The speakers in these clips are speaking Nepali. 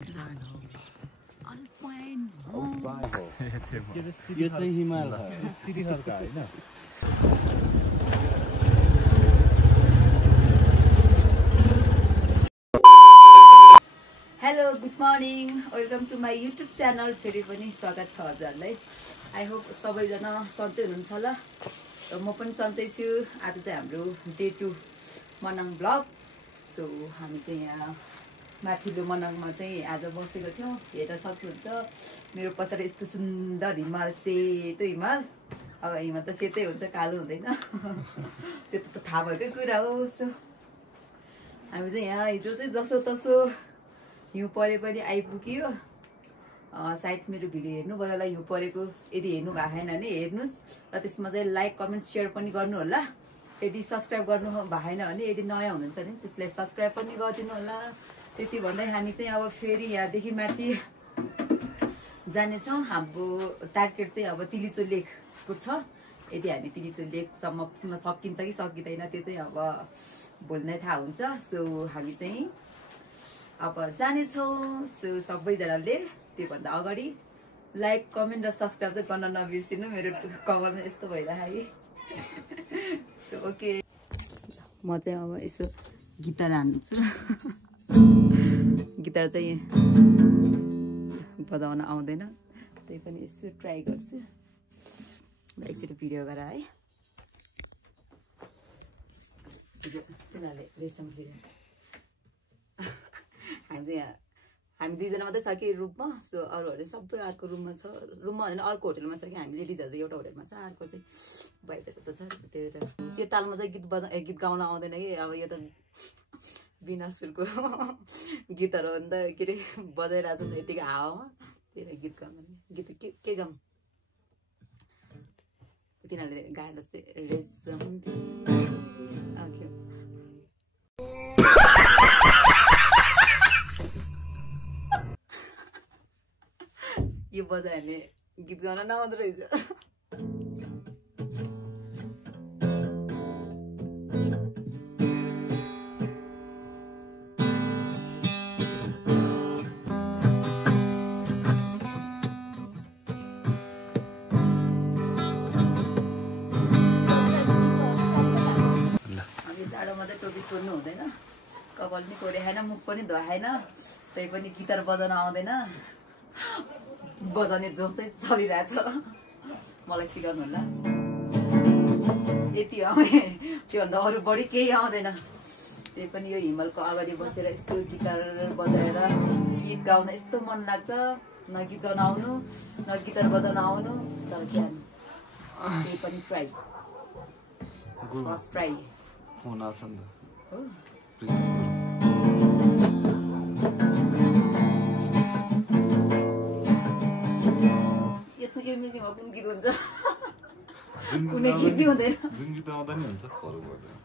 यो चाहिँ हिमाल हो सिरीहरका हैन hello good morning welcome to my YouTube channel फेरि पनि स्वागत छ हजुरलाई आई होप सबैजना सन्चै हुनुहुन्छ होला म पनि सन्चै छु आज चाहिँ हाम्रो डे 2 मनाङ ब्लग सो हामी चाहिँ यहाँ माथिल्लो मनाङमा चाहिँ आज बसेको थियौँ हेर्न सक्नुहुन्छ मेरो पछाडि यस्तो सुन्दर हिमाल सेतो हिमाल अब हिमाल त सेतै हुन्छ कालो हुँदैन त्यो त थाहा भएकै कुरा हो सो हामी चाहिँ यहाँ हिजो चाहिँ जसोतसो हिउँ परे पनि आइपुग्यो सायद मेरो भिडियो हेर्नुभयो होला हिउँ परेको यदि हेर्नु भएको छैन भने हेर्नुहोस् र त्यसमा चाहिँ लाइक कमेन्ट सेयर पनि गर्नु होला यदि सब्सक्राइब गर्नु भएको छैन भने यदि नयाँ हुनुहुन्छ भने त्यसलाई सब्सक्राइब पनि गरिदिनु होला त्यति भन्दै हामी चाहिँ अब फेरि यहाँदेखि माथि जानेछौँ हाम्रो टार्गेट चाहिँ अब तिलिचो लेकको छ यदि हामी तिलिचो लेकसम्म पुग्न सकिन्छ कि सकिँदैन त्यो चाहिँ अब भोलि नै थाहा हुन्छ सो हामी चाहिँ अब जानेछौँ सो सबैजनाले त्योभन्दा अगाडि लाइक कमेन्ट र सब्सक्राइब चाहिँ गर्न नबिर्सिनु मेरो कभरमा यस्तो भइरहेको सो ओके म चाहिँ अब यसो गिटार हान्छु गिटार चाहिँ बजाउन आउँदैन त्यही पनि यसो ट्राई गर्छु एकचोटि भिडियो गर है तिनीहरूले रेसम हामी चाहिँ यहाँ हामी दुईजना मात्रै छ कि रुममा सो अरूहरूले सबै अर्को रुममा छ रुममा होइन अर्को होटेलमा छ कि हामी लेडिजहरू एउटा होटेलमा छ अर्को चाहिँ भइसकेको त छ त्यही भएर यो तालमा चाहिँ गीत गाउन आउँदैन कि अब यो त बिना सुरको गीतहरू अन्त के अरे बजाइरहेको छ यतिकै हावामा त्यही भएर गीत गाउनु गीत के गाउँ तिनीहरूले गाएर चाहिँ रेसम यो बजायो भने गीत गाउन नआउँदो रहेछ जाडोमा चाहिँ टोपी छोड्नु हुँदैन कपाल पनि कोरेखेन मुख पनि धुवाएन त्यही पनि गिटार बजाउन आउँदैन बजाउने जोस चाहिँ चलिरहेछ मलाई सिकाउनु होला यति आउने त्योभन्दा अरू बढी केही आउँदैन त्यही पनि यो हिमालको अगाडि बसेर यसो गिटार बजाएर गीत गाउन यस्तो मन लाग्छ न गीत गाउन आउनु न गिटार बजाउन आउनु तर ज्ञान त्यही पनि ट्राई फर्स्ट ट्राई फोन आछन् हो यसमा यो म्युजिकमा कुन गीत हुन्छ कुनै गीत नि हुँदैन जुन गीत आउँदा नि हुन्छ फरक पर्दैन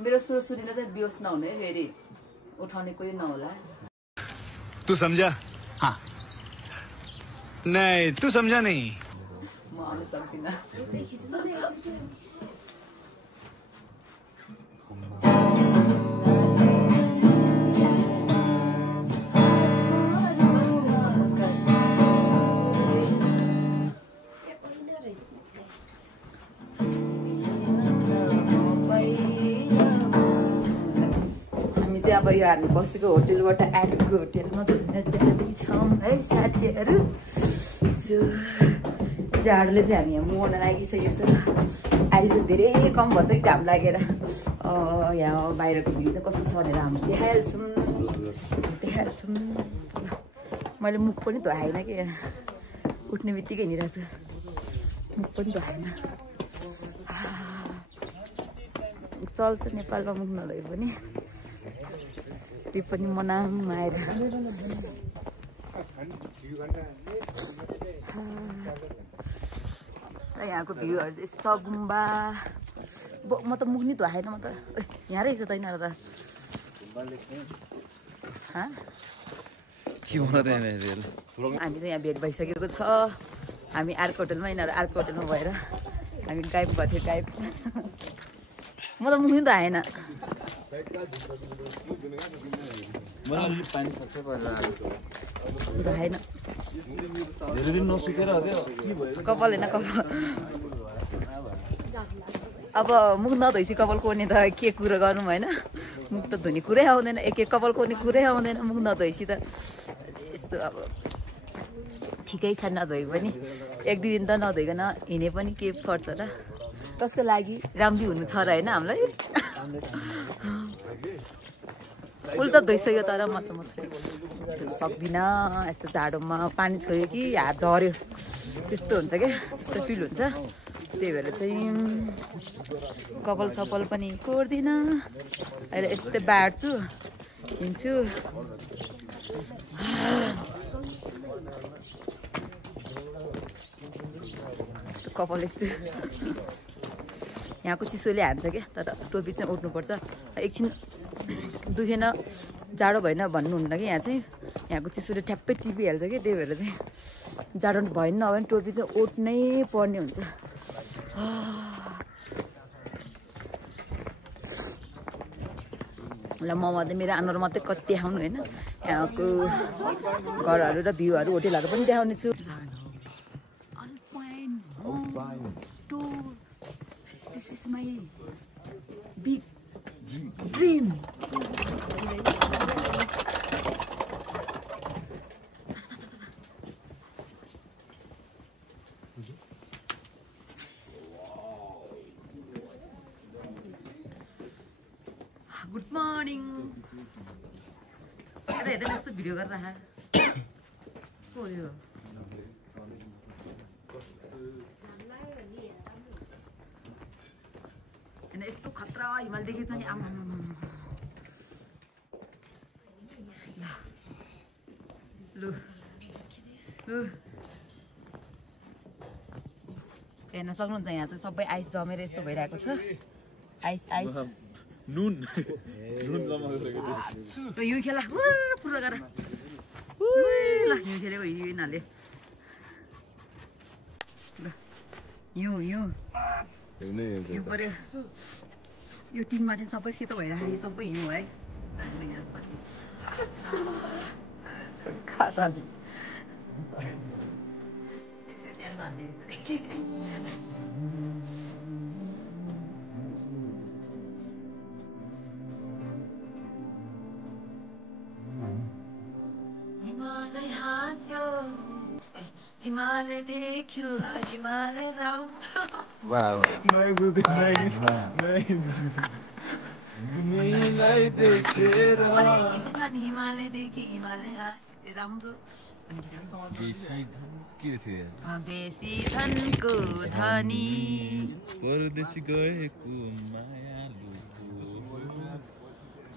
मेरो स्वर सुनेर चाहिँ बेहोस नहुने है फेरि उठाउने कोही नहोला तू समझा हाँ नहीं तू समझा नहीं म आउन सक्दिनँ अब यो हामी बसेको होटेलबाट आएको होटेलमा घुम्न जाँदैछौँ है साथीहरू सो जाडोले चाहिँ हामी यहाँ मर्न लागिसकेको छ अहिले चाहिँ धेरै कम भन्छ कि घाम लागेर यहाँ बाहिरको भ्यू चाहिँ कस्तो छ भनेर हामी देखाइहाल्छौँ मैले मुख पनि धुवाएन कि उठ्ने बित्तिकै हिँडिरहेको छु मुख पनि धुवाएन चल्छ नेपालमा मुख नधोए पनि त्यो पनि मनाङमा आएर यहाँको भ्यूहरू यस्तो गुम्बा म त मुख नि धुवाएन म त यहाँ रहेछ त यिनीहरू त हामी त यहाँ भेट भइसकेको छ हामी अर्को होटलमा यिनीहरू अर्को होटलमा भएर हामी गायब भएको थियो गायब म त मुखिन त आएन कपाल होइन कपाल अब मुख नधोइसी कपाल कोर्ने त के कुरो गर्नु होइन मुख त धुने कुरै आउँदैन एक कपाल कोर्ने कुरै आउँदैन मुख नधोइसी त यस्तो अब ठिकै छ नधोइ पनि एक दुई दिन त नधोइकन हिँडे पनि के पर्छ र कसको लागि राम्री हुनु छ र होइन हामीलाई उल्टा धोइसक्यो तर म त सक्दिनँ यस्तो जाडोमा पानी छोयो कि हात झऱ्यो त्यस्तो हुन्छ क्या त्यस्तो फिल हुन्छ त्यही भएर चाहिँ कपाल सपाल पनि कोर्दिनँ अहिले यस्तै बाँड्छु हिँड्छु कपाल यस्तो यहाँको चिसोले हान्छ क्या तर टोपी चाहिँ उठ्नुपर्छ एकछिन दुखेन जाडो भएन भन्नुहुन्न कि यहाँ चाहिँ यहाँको चिसोले ठ्याप्पै टिपिहाल्छ कि त्यही भएर चाहिँ जाडो भएन नभए पनि टोपी चाहिँ उठ्नै पर्ने हुन्छ ल म मात्रै मेरो अनुहार मात्रै कति देखाउनु होइन यहाँको घरहरू र भ्यूहरू होटेलहरू पनि देखाउने छु This is my big dream. Good morning. अरे इधर इस तो वीडियो कर रहा है कौन है यस्तो खतरा हिमाल देखेछ नि आमा लु हेर्न सक्नुहुन्छ यहाँ चाहिँ सबै आइस जमेर यस्तो भइरहेको छ आइस आइस नुन नुन यो खेला पुरा गर ल यो खेलेको यिनीहरूले ल यो पर्यो यो टिममा चाहिँ सबै सेतो भइराखेको सबै हिउँ है हिमालय हाँस्यो हिमालय देख्यो हिमालय राम्रो Wow. बेसी धनको धनी परदेशी गएको मायालु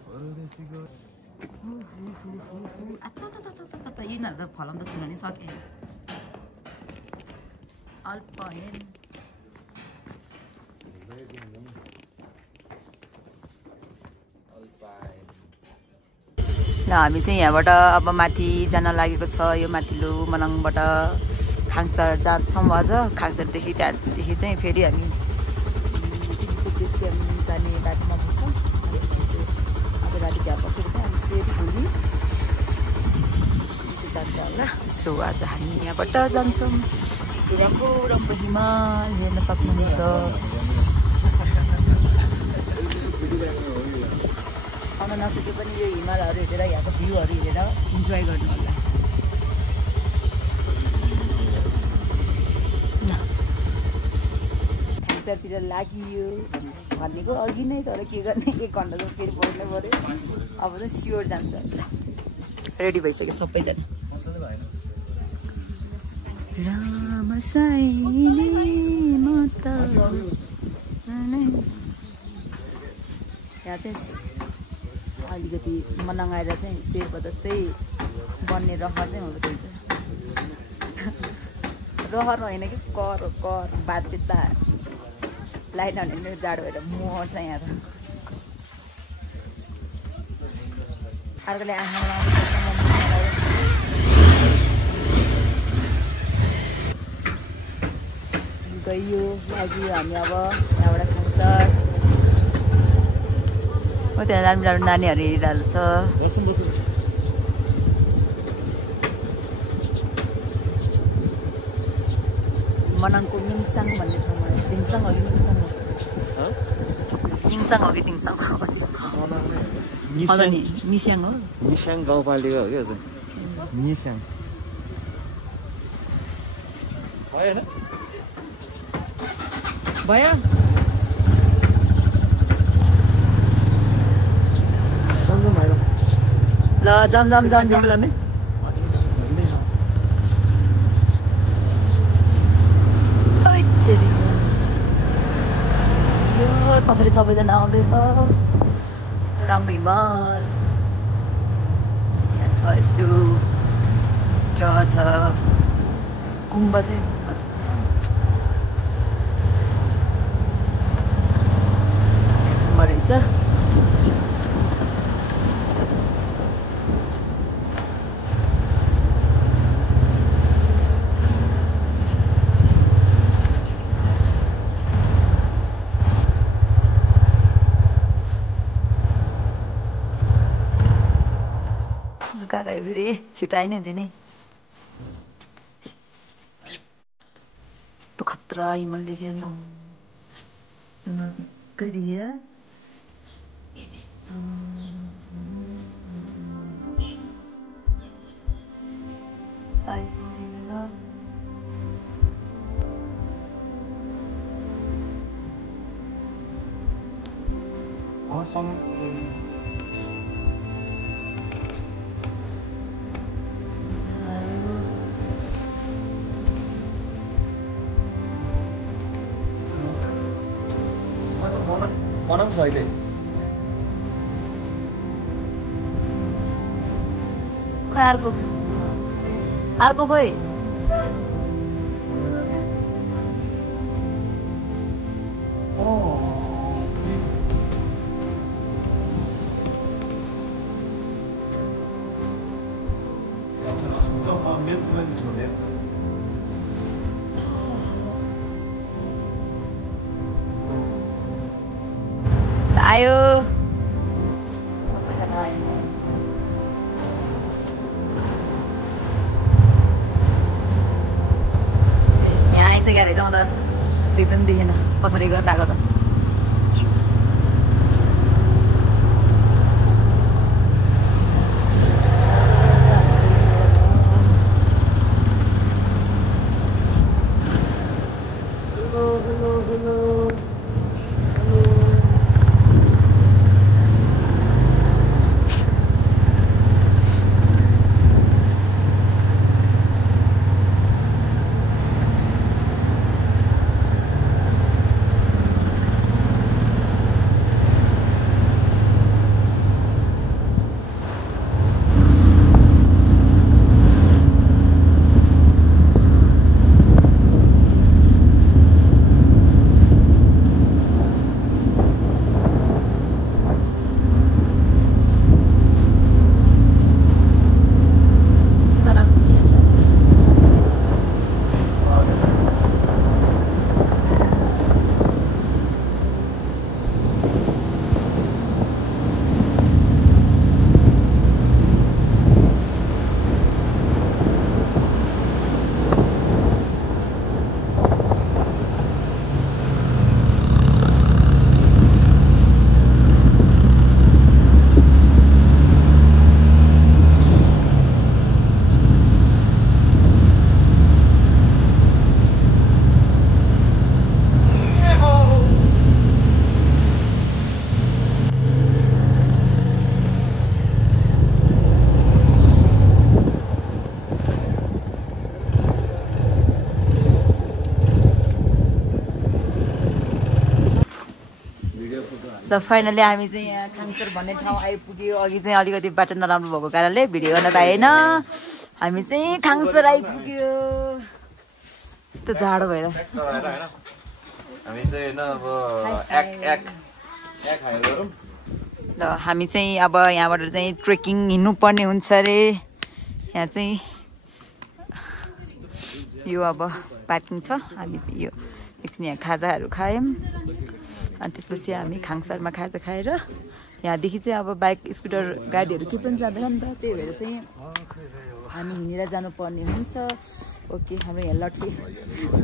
परदेशी गएको यिनीहरू त फलाउन त छुन नि सके अल्पहेन ल हामी चाहिँ यहाँबाट अब माथि जान लागेको छ यो माथिल्लो मनाङबाट खाङसर जान्छौँ अझ खाङसरदेखि त्यहाँदेखि चाहिँ फेरि हामी जाने बाटोमा बस्छौँ अब राति त्यहाँ बसेर चाहिँ हामी फेरि भोलि जान्छ होला सो आज हामी यहाँबाट जान्छौँ राम्रो राम्रो हिमाल हेर्न सक्नुहुन्छ आउन नसके पनि यो हिमालहरू हेरेर यहाँको भ्यूहरू हेरेर इन्जोय गर्नु होला खाङसरतिर लागियो भनेको अघि नै तर के गर्ने 1 घन्टा त फेरि बस्नै पर्यो अब चाहिँ स्योर जान्छ रेडी भइसक्यो सबैजना राम साईले माता यहाँ चाहिँ अलिकति मनाङ आएर चाहिँ शेर्पा जस्तै बन्ने रहर चाहिँ हुँदैछ रहर होइन कि कर कर बाध्यता लाइन हाल्ने जाडो भएर मर्छ यहाँ त अर्कोले आँखा गयो लाग्यो हामी अब यहाँबाट खान्छ हो त्यहाँ राम्रो नानीहरू हेरिरहेको छ मनाङको मिङसाङ भन्ने ठाउँमा तिङसाङ हो कि मिङसाङ हो तिङसाङ हो कि तिङसाङ हो नि निस्याङ हो निस्याङ गाउँपालिका हो कि हजुर निस्याङ भयो ल जाम कसरी सबैजना आउँदैछ राम्रो हिमाल यहाँ छ यस्तो छ गुम्बा चाहिँ गुम्बा रहेछ कहाँ गयो फेरि छिटाइ नै हुन्थ्यो नि तो खतरा हिमाल देखेर मनाउँछ अहिले खै अर्को खोइ आयो सबैजना आयो यहाँ आइसकेर रहेछ म त त्यही पनि देखेन कसरी गरेर आएको त र फाइनली हामी चाहिँ यहाँ खाङसर भन्ने ठाउँ आइपुग्यो अघि चाहिँ अलिकति बाटो नराम्रो भएको कारणले भिडियो गर्न पाएन हामी चाहिँ खाङसर आइपुग्यो यस्तो जाडो भएर ल हामी चाहिँ अब यहाँबाट चाहिँ ट्रेकिङ हिँड्नुपर्ने हुन्छ अरे यहाँ चाहिँ यो अब पार्किङ छ हामी चाहिँ यो एकछिन यहाँ खाजाहरू खायौँ अनि त्यसपछि हामी खाङसरमा खाजा खाएर यहाँदेखि चाहिँ अब बाइक स्कुटर गाडीहरू केही पनि जाँदैन नि त त्यही भएर चाहिँ हामी हिँडेर जानुपर्ने हुन्छ ओके हाम्रो यहाँ लट्ठी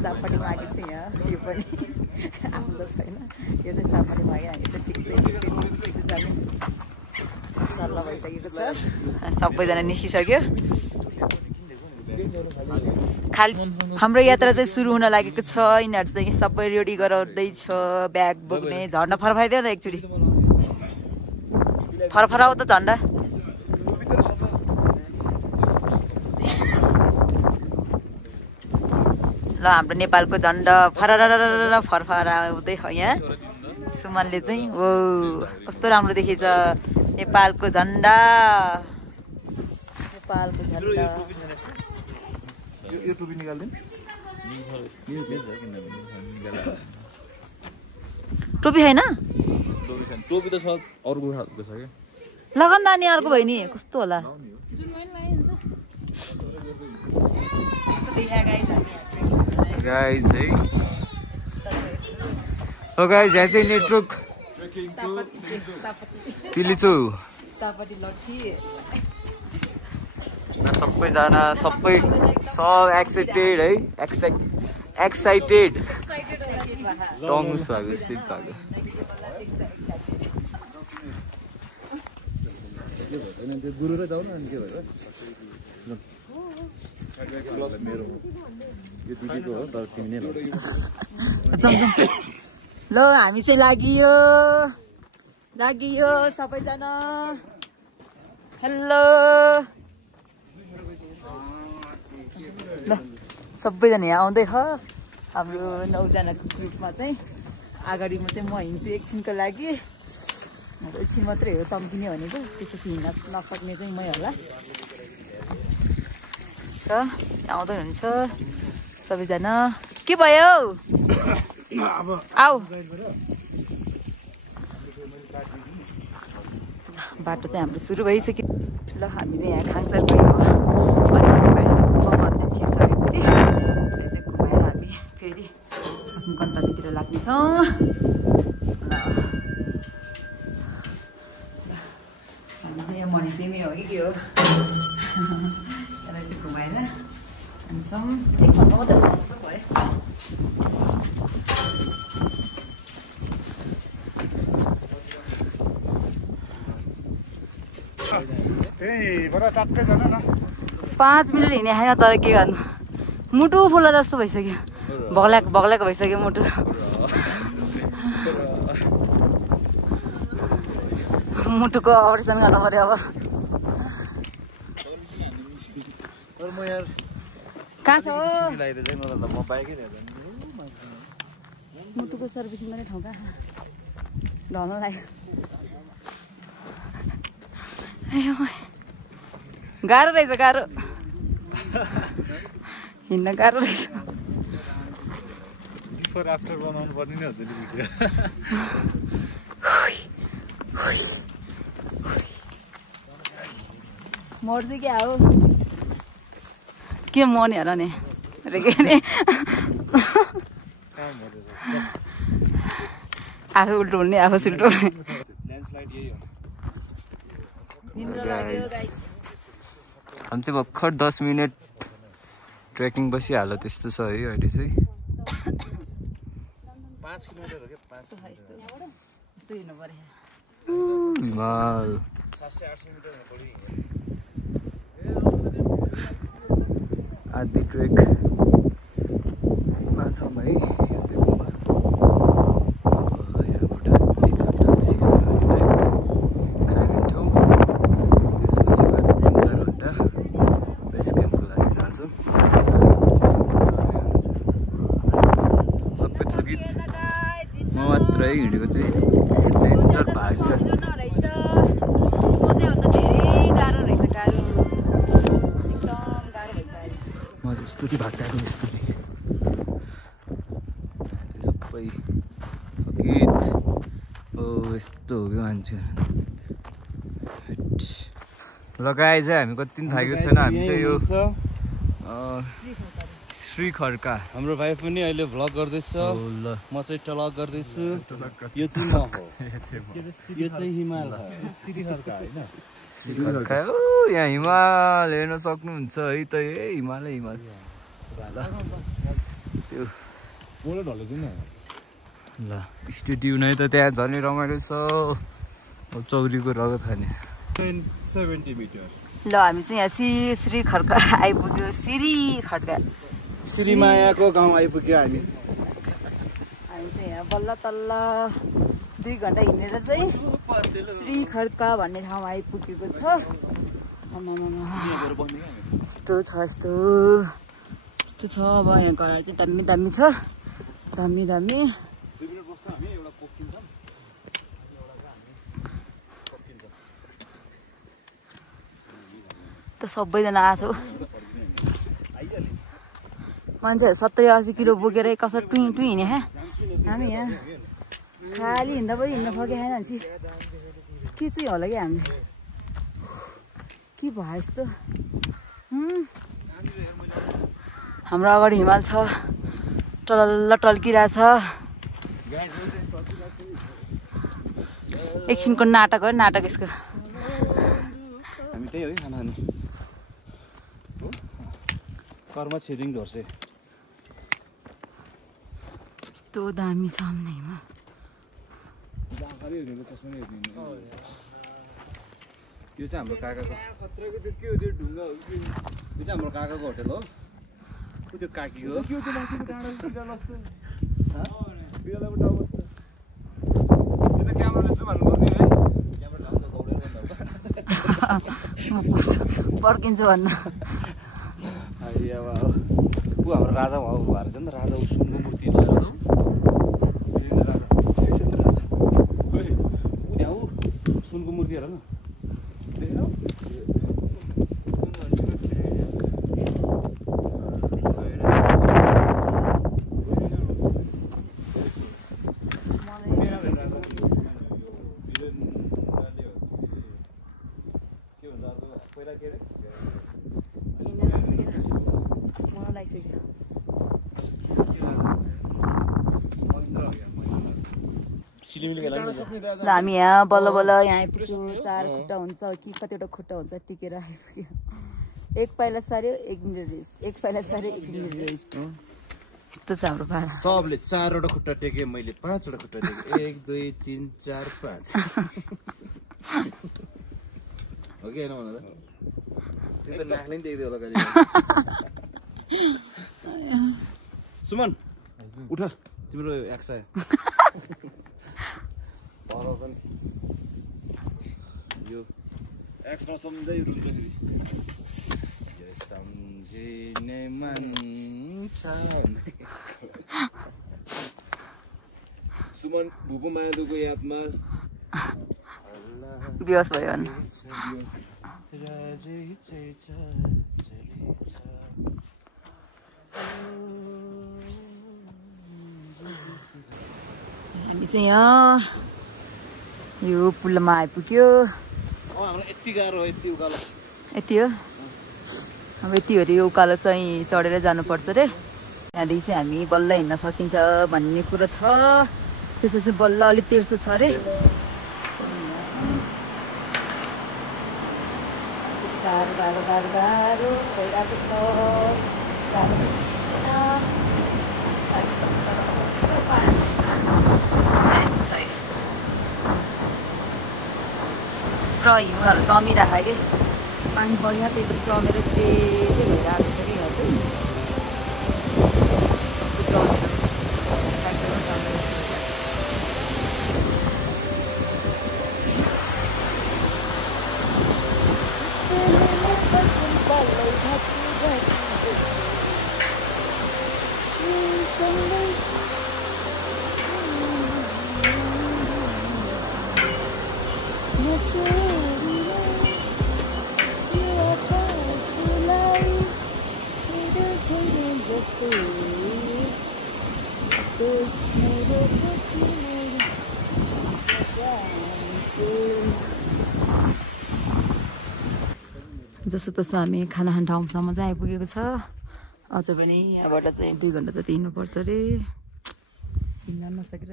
सापट्टि मागे छ यहाँ यो पनि आफ्नो त छैन यो चाहिँ सापट्टि मागे हामी चाहिँ ठिकै जाने सल्लाह भइसकेको छ सबैजना निस्किसक्यो खाली हाम्रो यात्रा चाहिँ सुरु हुन लागेको छ यिनीहरू चाहिँ सबै रेडी गराउँदैछ ब्याग बोक्ने झन्डा फरफराइदियो न एकचोटि फरफराउ त झन्डा ल हाम्रो नेपालको झन्डा फरफरा फरफराउँदै हो यहाँ सुमनले चाहिँ ओ कस्तो राम्रो देखिन्छ नेपालको झन्डा नेपालको झन्डा यो टोपी निकाल्दिन टोपी छैन टोपी त छ अर्को खालको छ के लगाम दानी अर्को भयो नि कस्तो होला गाइस है हो गाइस यहाँ चाहिँ नेटवर्क तिलिचो सबैजना सबै सब एक्साइटेड है एक्साइटेड टङ्स भएको स्लिप भएको गुरु र जाऊ न अनि के भयो यो दिदीको हो तर तिमी नै ल हामी चाहिँ लागियो सबैजना हेलो ल सबैजना यहाँ आउँदै हो हाम्रो 9 जनाको ग्रुपमा चाहिँ अगाडिमा चाहिँ म हिँड्छु एकछिनको लागि एकछिन मात्रै हो चम्किने भनेको त्यसपछि हिँड्न नसक्ने चाहिँ मै होला आउँदै हुनुहुन्छ सबैजना के भयो आऊ बाटो चाहिँ हाम्रो सुरु भइसक्यो ल हामीले यहाँ खाङसर गयो चाहिँ छिर्छौँ एकचोटि चाहिँ घुमाएर हामी फेरि आफ्नो गन्तव्यतिर लाग्नेछौँ हामी चाहिँ यहाँ मणिप्रेमी हो कि के हो त्यसलाई चाहिँ घुमाएर जान्छौँ एक घन्टा मात्रै पहुँच्नु पऱ्यो टक्कै छैन न 5 मिनट हिँडे होइन तर के गर्नु मुटु फुल्ला जस्तो भइसक्यो भग्ल्याएको भइसक्यो मुटु मुटुको अपरेसन गर्नु पर्यो अब कहाँ छ मुटुको सर्भिसिङ गर्ने ठाउँ कहाँ ढल्न लाग्यो गाह्रो रहेछ गाह्रो हिँड्न गाह्रो रहेछ बिफोर आफ्टर बनाउनु पर्ने नै हुन्छ नि भिडियो मर्छ क्या हो के मर्ने होला नि के अरे आफू उल्टो हुने आफू सुल्टो हुने हामी चाहिँ भर्खर 10 मिनट ट्रेकिङ बसिहाल्यो त्यस्तो छ है अहिले चाहिँ 5 किलोमिटर हो के 5 हिमाल 700-800 मिटर पऱ्यो आदि ट्रेकमा छौँ है सबै थकित म मात्रै हिँडेको चाहिँ डेन्जर भाग्यो म स्तुति भाग्दाको स्तुति सबै थकित ओ यस्तो हो क्या मान्छे लगाए चाहिँ हामी कति दिन थाकेको छैन हामी चाहिँ यो श्री खड्का हाम्रो भाइ पनि अहिले भ्लग गर्दैछ ल म चाहिँ टलक गर्दैछु यो चाहिँ म हो यो चाहिँ हिमाल हो खड्का ओ यहाँ हिमाल हेर्न सक्नुहुन्छ है त ए हिमालै हिमाल त्यो ल स्टेडियम नै त त्यहाँ झन् रमाइलो छ चौरीको रगत खाने 70 मिटर ल हामी चाहिँ यहाँ श्री खड्का आइपुग्यो श्री खड्का श्रीमायाको गाउँ आइपुग्यो हामी चाहिँ यहाँ बल्ल तल्ल 2 घन्टा हिँडेर चाहिँ श्री खड्का भन्ने ठाउँमा आइपुगेको छ यस्तो छ यस्तो छ अब यहाँ घरहरू चाहिँ दामी दामी छ दामी दामी त सबैजना आएको छ मान्छेहरू 70-80 किलो बोकेर कसरी टुई टुई हिँड्ने है हामी यहाँ खाली हिँड्दा पनि हिँड्न सके छैन भनेपछि के चाहिँ होला कि हामी के भयो यस्तो हाम्रो अगाडि हिमाल छ टल्ल टल्किरहेछ एकछिनको नाटक हो नाटक यसको हामी त्यही हो कि खाना खाने कर्म छिरिङ धर्से यस्तो दामी छ हाम्रोमा यो चाहिँ हाम्रो काकाको यो चाहिँ हाम्रो काकाको होटल हो त्यो काकीको पर्किन्छु भन्न ऊ हाम्रो राजा भएर छ नि त राजा सुनको मूर्ति लिएर त्यहाँ ऊ सुनको मूर्ति हेर न ल हामी यहाँ बल्ल बल्ल यहाँ आइपुग्यो 4 खुट्टा हुन्छ कि कतिवटा खुट्टा हुन्छ टिकेर आइपुग्यो एक पाइला सार्यो 1 मिनट रेस्ट एक पाइला सार्यो 1 मिनट रेस्ट यस्तो छ हाम्रो पारा सबले 4वटा खुट्टा टेके मैले 5वटा खुट्टा टेके 1 2 3 4 5 हो कि हैन भन त त्यो त नाख्ने नि देख्दै होला गाडी सुमन उठ तिम्रो एक्सा भराउँछ नि यो एक्स्ट्रा सम्झै रुन्दाखेरि यो सम्झिने मन छ सुमन भुपु मायालुको यादमा बिहोस भयो भने हामी चाहिँ यहाँ यो पुलमा आइपुग्यो यति गाह्रो यति उकालो यति हो अब यतिहरू यो उकालो चाहिँ चढेर जानुपर्छ रे यहाँदेखि चाहिँ हामी बल्ल हिँड्न सकिन्छ भन्ने कुरो छ त्यसपछि बल्ल अलिक तेर्सो छ रे गाह्रो गाह्रो गाह्रो गाह्रो भइरहेको छ र हिउँहरू जमिरहेको कि पानी बढिया त्यही पनि जमेर चाहिँ भइरहेको छ कि जस्तो तस्तो हामी खाना खाने ठाउँसम्म चाहिँ आइपुगेको छ अझ पनि यहाँबाट चाहिँ 2 घन्टा जति हिँड्नुपर्छ अरे हिँड्न नसकेर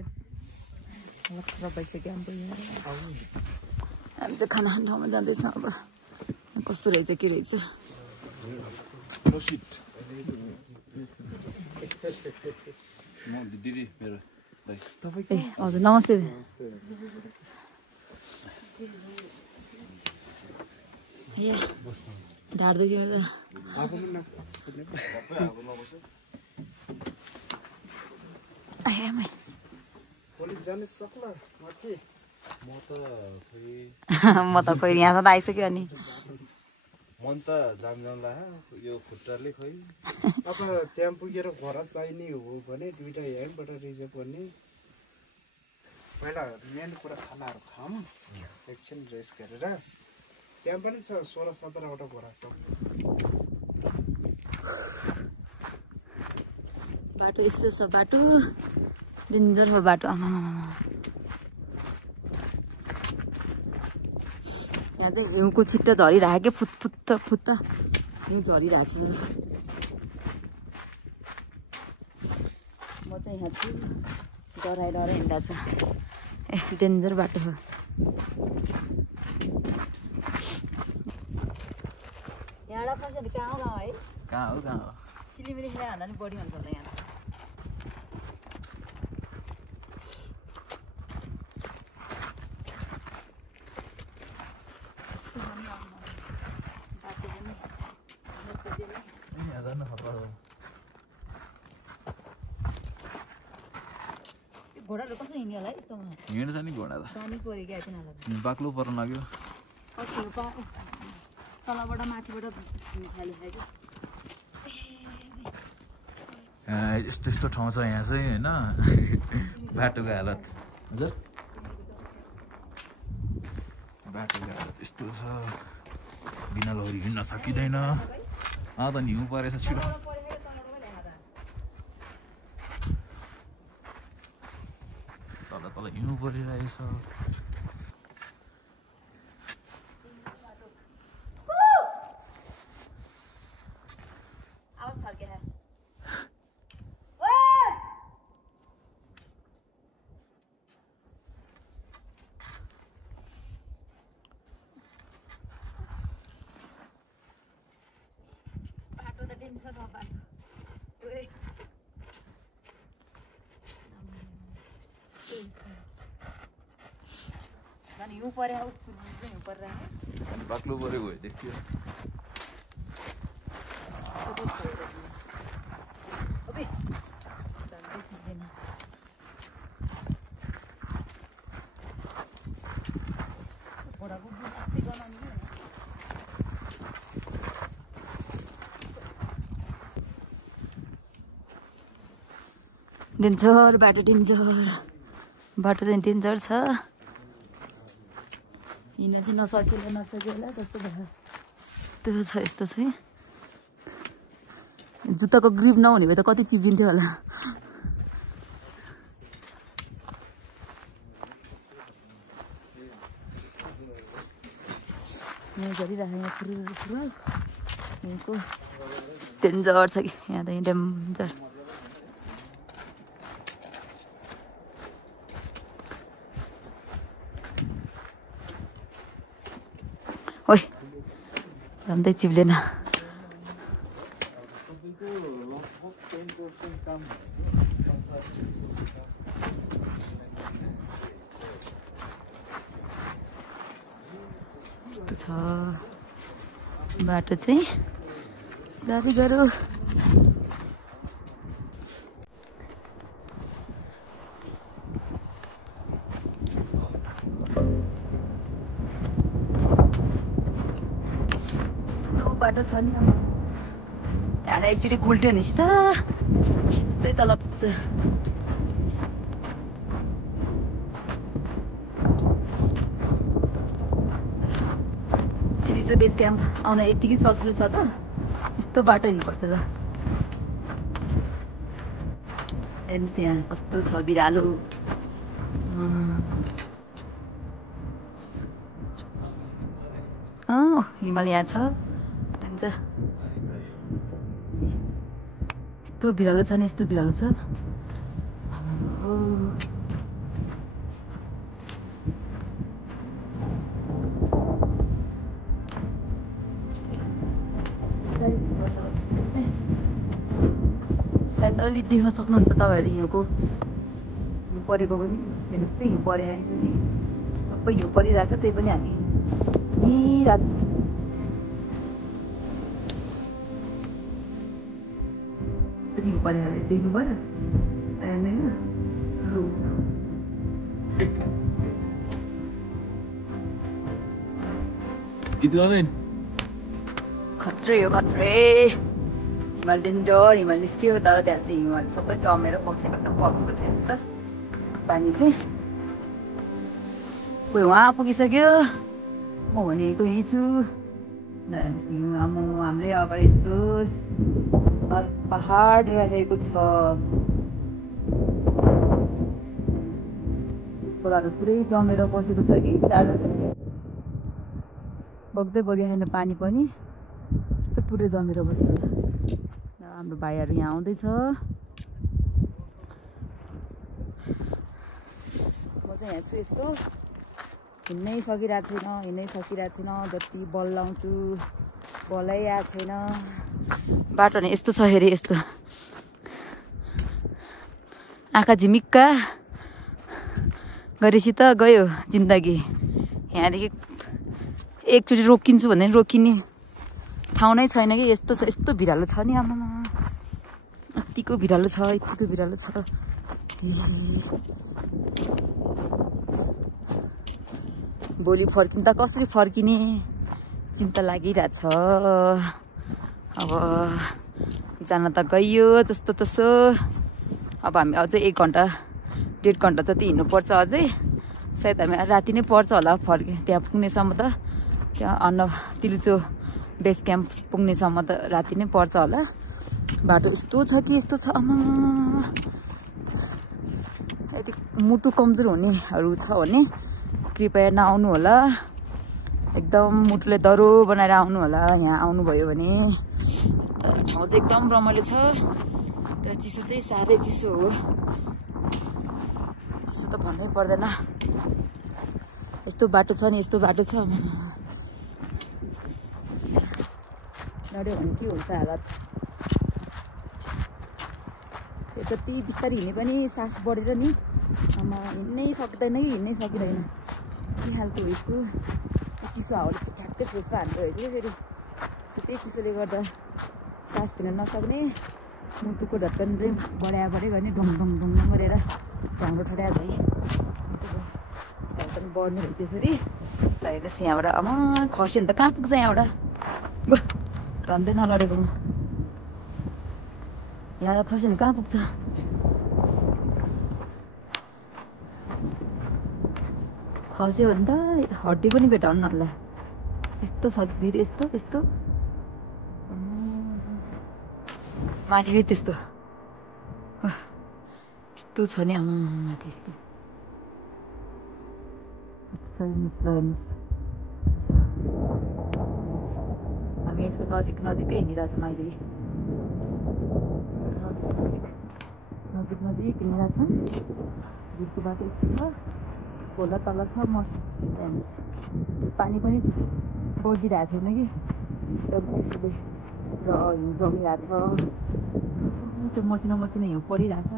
खराब भइसक्यो हाम्रो यहाँ हामी चाहिँ खाना खाने ठाउँमा जाँदैछौँ अब कस्तो रहेछ के रहेछ दिदी मेरो ए हजुर नमस्ते ढाड दुख्यो मेरो म त खोइ यहाँसम्म आइसक्यो अनि मन त जामला यो खुट्टाले खोइ अब त्यहाँ पुगेर घर चाहिने हो भने 2टा यहाँबाट रिजर्भ गर्ने पहिला मेन कुरा खानाहरू खाऊँ एकछिन रेस्ट गरेर त्यहाँ पनि छ 16-17वटा घोडा बाटो यस्तो छ बाटो डेन्जर हो बाटो आमा यहाँ चाहिँ हिउँको छिट्टा झरिरहेको क्या फुत्त हिउँ झरिरहेको छ म चाहिँ यहाँ छु डराएर हिँड्दा छ ए डेन्जर बाटो हो यहाँबाट खस्यो भने कहाँ हो है कहाँ हो सिलिमिलीखेर हाल्दा नि बढी हुन्छ होला यहाँ घोडाहरू कसरी हिँड्यो होला है यस्तोमा हिँड्छ नि घोडा त दामी पऱ्यो क्या तिनीहरूलाई बाक्लो पर्न लाग्यो कति हो तलबाट माथिबाट खाली खायो यस्तो यस्तो ठाउँ छ यहाँ चाहिँ होइन बाटोको हालत हजुर बाटोको हालत यस्तो छ बिना लहरी हिँड्न सकिँदैन त हिउँ परेछ छिटो तल हिउँ परिरहेछ हिउँ परे हिउँ परेर बाक्लो परेको हो देखियो डेन्जर बाटो चाहिँ डेन्जर छ हिँड्न चाहिँ नसकेला कस्तो भयो यस्तो छ है जुत्ताको ग्रिप नहुने भए त कति चिप्लिन्थ्यो होला डेन्जर छ कि यहाँ त डेन्जर ओइ झन्डै चिप्लेन यस्तो छ बाटो चाहिँ जारी गरौँ बाटो छ नि यहाँ एकचोटि गुल्ट्यो नि त सिधै तल पुग्छ फेरि चाहिँ बेस क्याम्प आउन यतिकै सजिलो छ त यस्तो बाटो हिँड्नुपर्छ ल हेर्नुहोस् यहाँ कस्तो छ बिरालो हिमाल यहाँ छ यस्तो भिरालो छ नि यस्तो भिरालो छ सायद अलि देख्न सक्नुहुन्छ तपाईँहरू हिउँको हिउँ परेको पनि हेर्नुहोस् त हिउँ परिरहेको छ नि सबै हिउँ परिरहेको छ त्यही पनि हामी हिँडिरहेको छ हिउँ परेर देख्नु पऱ्यो खत्रै हो खत्रै हिमाल डेन्जर हिमाल निस्क्यो तर त्यहाँ चाहिँ हिमाल सबै जमेर बसेको छ पग्नुको छैन त पानी चाहिँ कोही उहाँ पुगिसक्यो म भनेको यहीँ छु हाम्रै अगाडि यस्तो पहाड रहेको छ खोलाहरू पुरै जमेर बसेको छ कि बग्दै बग्यो छैन पानी पनि यस्तो पुरै जमेर बसेको छ हाम्रो भाइहरू यहाँ आउँदैछ म चाहिँ यहाँ छु यस्तो हिँड्नै सकिरहेको छैन जति बल लाउँछु बलै आएको छैन बाटो नै यस्तो छ हेरे यस्तो आँखा झिमिक्का गरेपछि त गयो जिन्दगी यहाँदेखि एकचोटि रोकिन्छु भने रोकिने ठाउँ नै छैन कि यस्तो छ यस्तो भिरालो छ नि आमामा यतिको भिरालो छ भोलि फर्किनु त कसरी फर्किने चिन्ता लागिरहेछ अब जान त गइयो जस्तो तसो अब हामी अझै 1 घन्टा 1.5 घन्टा जति हिँड्नुपर्छ अझै सायद हामी राति नै पर्छ होला त्यहाँ पुग्नेसम्म त त्यहाँ तिलुचो बेस क्याम्प पुग्नेसम्म त राति नै पर्छ होला बाटो यस्तो छ आमा यदि मुटु कमजोर हुनेहरू छ भने कृपया नआउनु होला एकदम मुटुले दह्रो बनाएर आउनु होला यहाँ आउनुभयो भने ठाउँ चाहिँ एकदम रमाइलो छ तर चिसो चाहिँ साह्रै चिसो हो चिसो त भन्नै पर्दैन यस्तो बाटो छ लड्यो भने के हुन्छ हालत त्यो जति बिस्तारै हिँडे पनि सास बढेर नि आमा हिँड्नै सकिँदैन के खालको यसको चिसो हावाले ठ्याक्कै फेसमा हान्दो रहेछ कि फेरि त्यही चिसोले गर्दा सास फेर्न नसक्ने मुटुको धड्कन चाहिँ बढाइ गर्ने ढुङ गरेर ढाम्रो ठड्याएको है धड्कन बढ्ने हो त्यसरी हेर्नुहोस् यहाँबाट आमा खस्यो भने त कहाँ पुग्छ यहाँबाट धन्दै नलडेको यहाँ खस्यो भने कहाँ पुग्छ खस्यो भने त हड्डी पनि भेटाउनु होला यस्तो छ फेरि यस्तो माथि फेरि त्यस्तो छ नि आमा माथि यस्तो हामी यसको नजिकै हिँडिरहेछौँ अहिले नजिक हिँडिरहेछौँ भिरको बाटो यस्तो छ खोला तल छ म हेर्नुहोस् पानी पनि बगिरहेको छैन कि एकदम चिसोले र हिउँ जमिरहेको छ मसिनो हिउँ परिरहेछ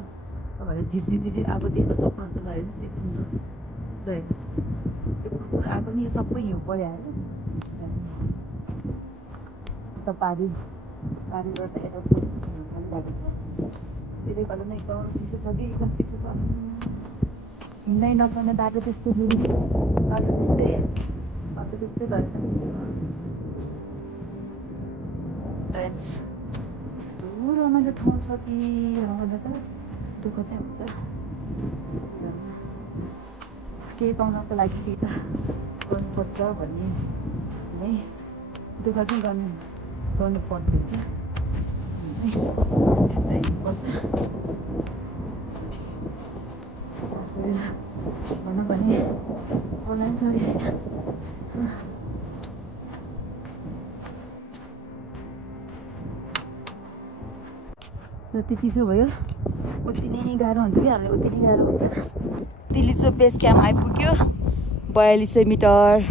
तपाईँहरू झिरझिर आगो देख्न सक्नुहुन्छ ल हेर्नुहोस् एकछिन ल हेर्नुहोस् यो आगो नि सबै हिउँ परिहाल्यो त पारीबाट यता त्यसले गर्दा नै एकदम चिसो छ कि एकदम चिसो छ हिँड्दै नपर्ने बाटो त्यस्तै बाटो त्यस्तै हेर्नुहोस् रमाइलो ठाउँ छ कि रमाइलो त दुःख चाहिँ हुन्छ केही पाउनको लागि केही त गर्नुपर्छ भन्ने है दुःख चाहिँ गर्नु पर्दैन भनौँ भने अनलाइन छ जति चिसो भयो उति नै गाह्रो हुन्छ कि हामीलाई उति नै गाह्रो हुन्छ। तिलिचो बेस क्याम्प आइपुग्यो 4200 मिटर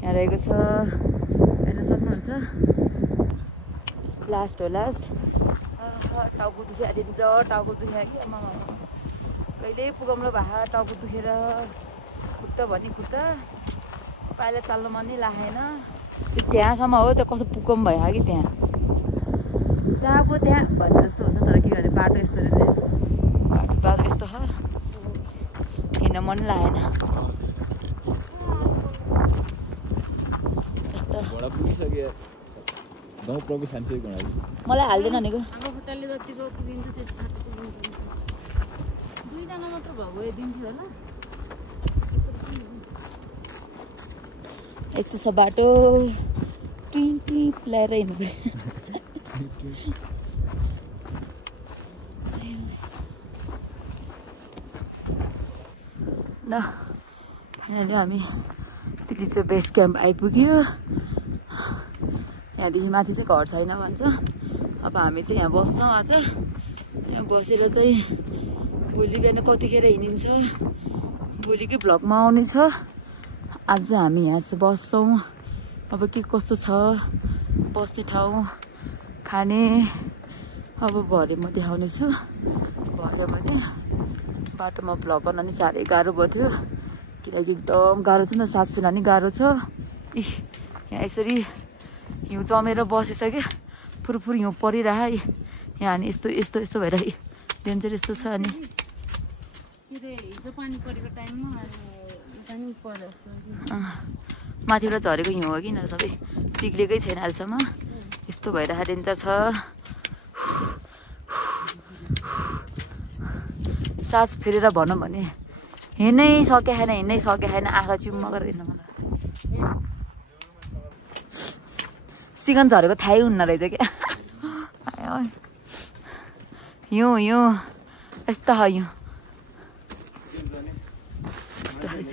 यहाँ रहेको छ हेर्न सक्नुहुन्छ। लास्ट हो लास्ट। टाउको दुखिया दिन्छ टाउको दुखिया कि कहिले पुगाउनु भए टाउको दुखेर खुट्टा भनी खुट्टा पाइला चाल्न मन नै लागेन। त्यो त्यहाँसम्म हो त्यो कस्तो पुगम भयो कि त्यहाँ चापो त्यहाँ भन्ने जस्तो हुन्छ। तर के गर्ने बाटो यस्तो बाटो यस्तो छ हिँड्न मन लागेन। मलाई हाल्दैन भनेको दुईजना मात्र भएको दिन्थ्यो होला। यस्तो छ बाटो टिन्टी प्लाएर हिँड्नु ल फाइनली हामी तिलिचो बेस क्याम्प आइपुग्यो। यहाँदेखि माथि चाहिँ घर छैन भन्छ। अब हामी चाहिँ यहाँ बस्छौँ आज। यहाँ बसेर चाहिँ भोलि बिहान कतिखेर हिँडिन्छ भोलिकै भ्लगमा आउने छ। आज चाहिँ हामी यहाँ चाहिँ बस्छौँ। अब के कस्तो छ बस्ने ठाउँ खाने अब भरे म देखाउने छु। भयो भने बाटोमा भ्लग गर्न नि साह्रै गाह्रो भयो थियो किनकि एकदम गाह्रो छ नि त सास फेर्न नि गाह्रो छ। यहाँ यसरी हिउँ जमेर बसेछ क्या फुरफुर हिउँ परिरह यहाँ अनि यस्तो यस्तो यस्तो भएर डेन्जर यस्तो छ। अनि माथिबाट झरेको हिउँ हो कि यिनीहरू सबै पिग्लेकै छैन अहिलेसम्म यस्तो भइरहेको डेन्जर छ। सास फेरेर भनौँ भने हिँड्नै सके छैन आँखा चिम्म गरेर हिँड्न मन सिगन झरेको थाहै हुन्न रहेछ क्या। हिउँ यस्तो छ हिउँ यस्तो खाले छ।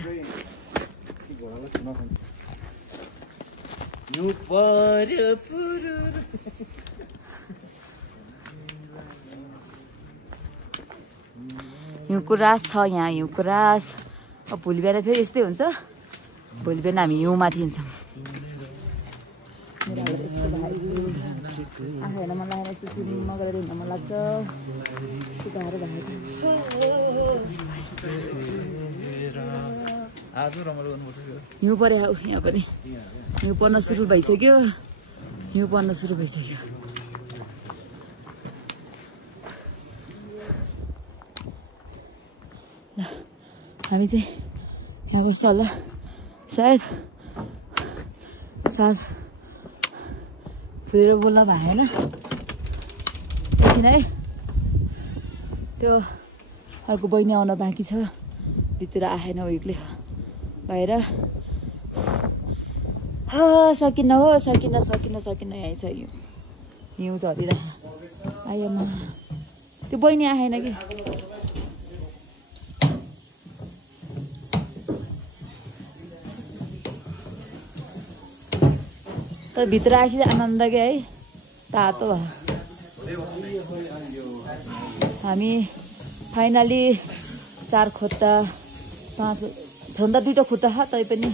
हिउँको रास छ यहाँ हिउँको रास। अब भोलि बिहान फेरि यस्तै हुन्छ। भोलि बिहान हामी हिउँमाथि हिँड्छौँ। आँखा हेर्न मन लागेन यस्तो चिम्म गरेर हिँड्न मन लाग्छ। यस्तो गाह्रो भएको हिउँ परे यहाँ पनि हिउँ पर्न सुरु भइसक्यो। हामी चाहिँ यहाँ बस्छ होला सायद सास फेरेर बोल्न भएन एकछिन है। त्यो अर्को बहिनी आउन बाँकी छ भित्र आएन उयोले भएर सकिन्न यहीँ छ हिउँ झरिरह आइमा त्यो बहिनी आएन कि तर भित्र आएपछि आनन्द क्या है तातो भयो। हामी फाइनली 4 खुट्टा 5 झन्डा 2टा खुट्टा छ तैपनि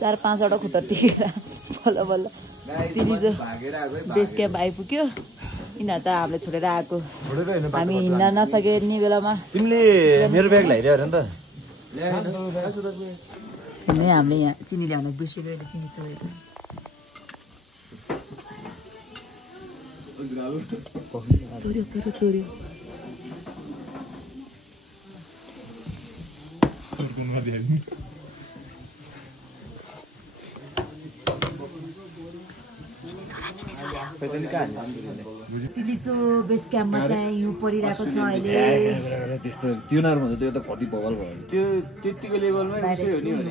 4-5वटा खुट्टा टेकेर बल्ल बल्ल तिलिचो बेस क्याम्प आइपुग्यो। यिनीहरू त हामीले छोडेर आएको हामी हिँड्न नसकेको बेलामा तिमीले मेरो ब्याग ल्याइदियो अरे नि त हामीले यहाँ चिनी ल्याउन बिर्सेको अहिले चिनी चोरेको चोर्यो तिलिचो बेस क्याम्पमा चाहिँ हिउँ परिरहेको छ अहिले। त्यस्तो त्यो नर्मल त्यो त कति बगल भयो त्यो त्यतिको लेभलमै उसै हो नि भने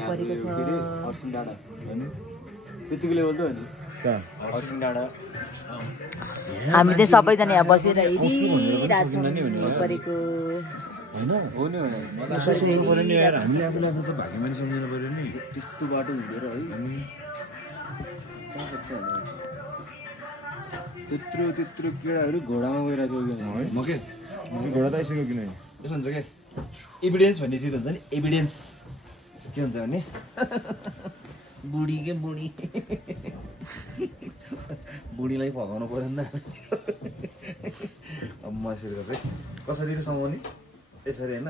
हर्सिङ डाँडा हैन त्यतिको लेभल त हो नि हर्सिङ डाँडा। हामी चाहिँ सबैजना यहाँ बसेर हेरिरहेछौँ हिउँ परेको हैन हो नि भने हामीले आफूले आफ्नो त भाग्यमानी सम्झनु पर्यो नि त्यस्तो बाटो हिँडेर है त्यत्रो त्यत्रो केटाहरू घोडामा गइरहेको किन म के घोडा त आइसक्यो किन यसो हुन्छ क्या एभिडेन्स भन्ने चिज हुन्छ नि एभिडेन्स के हुन्छ भने बुढी के बुढी बुढीलाई फकाउनु पऱ्यो नि त अब म यसरी गर्छु है कसरी समाउने यसरी होइन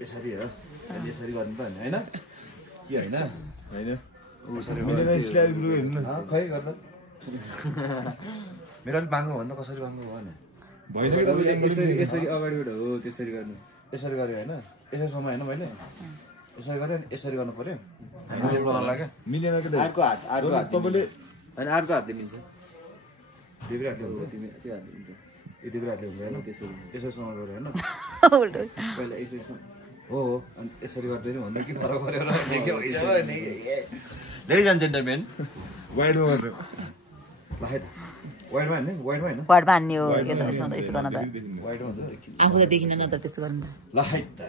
यसरी हो यसरी गर्नु त होइन के होइन खै गर्दा मेरो अलिक बाङ्गो भन्दा कसरी बाङ्गो भयो भने यसरी अगाडिबाट हो त्यसरी गर्नु यसरी गऱ्यो होइन यसरी समय होइन मैले यसरी गऱ्यो अनि यसरी गर्नु पऱ्यो होइन मिलेन कि अर्को हात तपाईँले होइन अर्को हातले मिल्छ देब्रे हातले हुन्छ तिमी त्यो हातले मिल्छ यो देब्रे हातले हुन्छ होइन त्यसरी यसरी समय गऱ्यो होइन पहिला यसरी हो अनि यसरी गर्दैन भन्दा के फरक पऱ्यो र लेडिज एन्ड जेन्टलमेन वाइडमा गरेर ल है त वाइडमा होइन वाइडमा होइन वार्डमा हान्ने हो यो त यसमा त यसो गर्न त वाइडमा हुन्छ आफू त देखिँदैन त त्यस्तो गर्नु त ल है त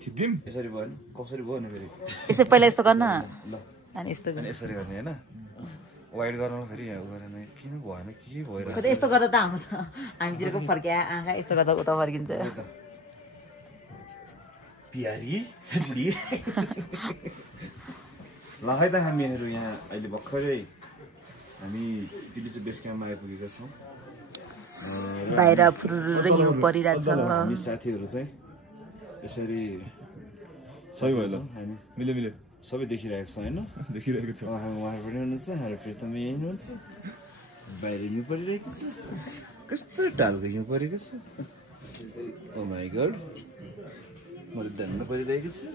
थिदिम यसरी भयो नि कसरी भयो नि फेरि यसो पहिला यस्तो गर्न ल अनि यस्तो अनि यसरी गर्ने होइन वाइड गर्न फेरि यहाँ गरेन किन भएन के भइरहेको खै त यस्तो गर्दा त हाम्रो त हामीतिरको फर्किया आँखा यस्तो गर्दा उता फर्किन्छ प्यारी ल है त हामीहरू यहाँ अहिले भर्खरै हामी दिल्ली बेस क्याम्पमा आइपुगेका छौँ बाहिर फुरुरु हिउँ परिरहेछ हामी साथीहरू चाहिँ यसरी सही भयो ल हामी मिल्यो मिल्यो सबै देखिरहेको छ होइन देखिरहेको छ उहाँहरू पनि हुनुहुन्छ हाम्रो फेरि त यहीँ हुनुहुन्छ बाहिर हिउँ परिरहेको छ कस्तो टालको हिउँ परेको छ ओ माई गड म त धन्न परिरहेको छु